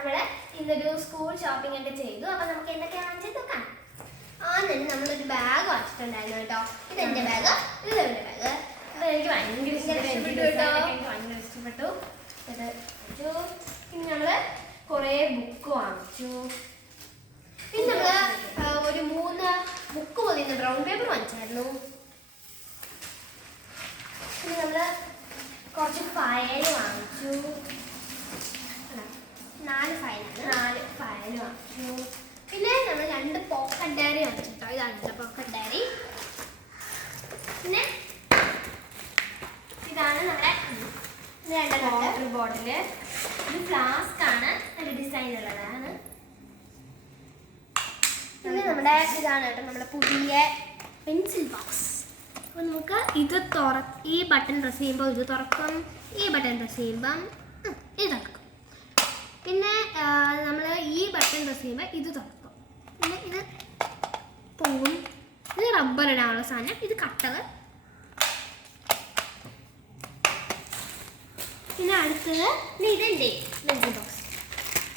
നമ്മൾ ഇന്നൊരു school shopping ഒക്കെ ചെയ്തു. അപ്പോൾ നമുക്ക് എന്തൊക്കെയാണ് വാങ്ങിച്ചത് നോക്കാം. ആദ്യം നമ്മളൊരു ബാഗ് വാങ്ങിച്ചിട്ടുണ്ടായിരുന്നു കേട്ടോ. ഇതെൻ്റെ ബാഗ്, ഇതെൻ്റെ ബാഗ്. അപ്പോൾ എനിക്ക് ഭയങ്കര ഇഷ്ടപ്പെട്ടു. പിന്നെ നമ്മൾ കുറേ ബുക്ക് വാങ്ങിച്ചു. പിന്നെ നമ്മൾ ഒരു 3 ബുക്ക് പൊതിയുന്ന ബ്രൗൺ പേപ്പർ വാങ്ങിച്ചായിരുന്നു. പിന്നെ നമ്മൾ കുറച്ച് ഫയൽ വാങ്ങിച്ചു. 4 ഫയൽ വാങ്ങിച്ചു. പിന്നെ നമ്മൾ 2 പോക്കറ്റ് ഡയറി വാങ്ങിച്ചിട്ടോ. ഇതാണ് പോക്കറ്റ് ഡയറി. പിന്നെ ഇതാണ് നമ്മുടെ വാട്ടർ ബോട്ടില്. ഇത് ഫ്ലാസ്ക് ആണ്, നല്ല ഡിസൈൻ ഉള്ളതാണ്. പിന്നെ നമ്മുടെ ഇതാണ് കേട്ടോ നമ്മുടെ പുതിയ പെൻസിൽ ബോക്സ്. അപ്പോൾ നമുക്ക് ഇത് ഈ ബട്ടൺ പ്രസ് ചെയ്യുമ്പോൾ ഇത് തുറക്കും, ഈ ബട്ടൺ പ്രസ് ചെയ്യുമ്പം ഇത് തുറക്കും. പിന്നെ നമ്മൾ ഈ ബട്ടൺ പ്രസ് ചെയ്യുമ്പോൾ ഇത് തുറക്കും. പിന്നെ ഇത് പോകും. ഇത് റബ്ബർ ഇടാനുള്ള സാധനം, ഇത് കട്ടർ. പിന്നെ അടുത്തത് ഇതെൻ്റെ പെൻസിൽ ബോക്സ്.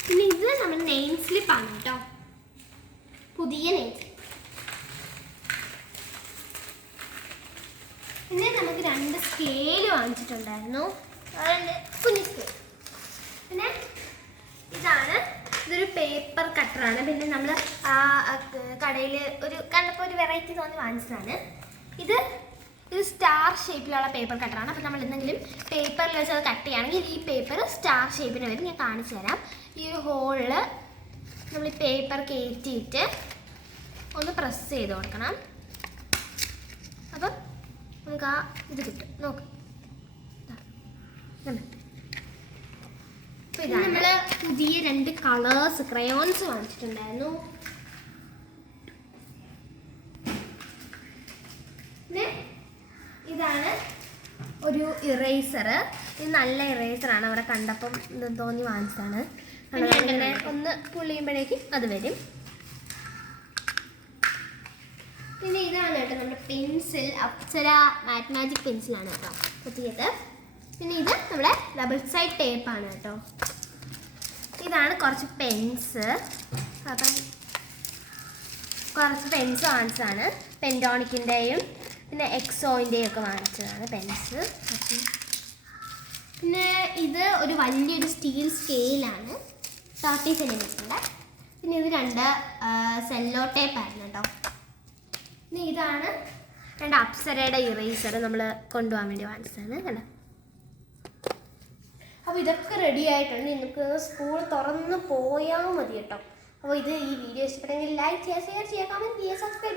പിന്നെ ഇത് നമ്മൾ നെയിം സ്ലിപ്പാണ് കേട്ടോ, പുതിയ നെയിം സ്ലിപ്പ്. പിന്നെ നമുക്ക് 2 സ്കെയിൽ വാങ്ങിച്ചിട്ടുണ്ടായിരുന്നു, 2 കുഞ്ഞു സ്കെയിൽ. പിന്നെ ഇതൊരു പേപ്പർ കട്ടറാണ്. പിന്നെ നമ്മൾ കടയിൽ കണ്ടപ്പോൾ ഒരു വെറൈറ്റി തോന്നി വാങ്ങിച്ചതാണ്. ഇത് സ്റ്റാർ ഷേപ്പിലുള്ള പേപ്പർ കട്ടറാണ്. അപ്പോൾ നമ്മൾ എന്തെങ്കിലും പേപ്പറിൽ വെച്ച് അത് കട്ട് ചെയ്യുകയാണെങ്കിൽ ഈ പേപ്പർ സ്റ്റാർ ഷേപ്പിന് വരും. ഞാൻ കാണിച്ചു തരാം. ഈ ഒരു ഹോളിൽ നമ്മൾ ഈ പേപ്പർ കയറ്റിയിട്ട് ഒന്ന് പ്രസ് ചെയ്ത് കൊടുക്കണം. അപ്പം നമുക്ക് ഇത് കിട്ടും. നോക്ക്, നമ്മൾ പുതിയ 2 കളേഴ്സ് ക്രയോൺസ് വാങ്ങിച്ചിട്ടുണ്ടായിരുന്നു. പിന്നെ ഇതാണ് ഒരു ഇറേസർ. ഇത് നല്ല ഇറേസറാണ്. അവിടെ കണ്ടപ്പം തോന്നി വാങ്ങിച്ചതാണ്. അങ്ങനെ ഒന്ന് പുള്ളിയുമ്പോഴേക്കും അത് വരും. പിന്നെ ഇതാണ് കേട്ടോ നമ്മുടെ പെൻസിൽ, അപ്സര മാറ്റ് മാജിക് പെൻസിലാണ് കേട്ടോ പുതിയത്. പിന്നെ ഇത് നമ്മുടെ ഡബിൾ സൈഡ് ടേപ്പാണ് കേട്ടോ. ഇതാണ് കുറച്ച് പെൻസ്. അപ്പം കുറച്ച് പെൻസ് വാങ്ങിച്ചതാണ്. പെൻറ്റോണിക്കിൻ്റെയും പിന്നെ എക്സോയിൻ്റെയും ഒക്കെ വാങ്ങിച്ചതാണ് പെൻസ്. പിന്നെ ഇത് ഒരു വലിയൊരു സ്റ്റീൽ സ്കെയിലാണ്, 30 സെൻറ്റിമീറ്ററിൻ്റെ. പിന്നെ ഇത് 2 സെല്ലോ ടേപ്പായിരുന്നു കേട്ടോ. പിന്നെ ഇതാണ് 2 അപ്സരയുടെ ഇറേസർ നമ്മൾ കൊണ്ടുപോകാൻ വേണ്ടി വാങ്ങിച്ചതാണ് കണ്ടോ. അപ്പോൾ ഇതൊക്കെ റെഡി ആയിട്ടുണ്ട്. നമുക്ക് സ്കൂൾ തുറന്ന് പോയാൽ മതി കേട്ടോ. അപ്പോൾ ഈ വീഡിയോ ഇഷ്ടപ്പെട്ടെങ്കിൽ ലൈക്ക് ചെയ്യുക, ഷെയർ ചെയ്യുക, കമൻറ്റ് ചെയ്യുക, സബ്സ്ക്രൈബ്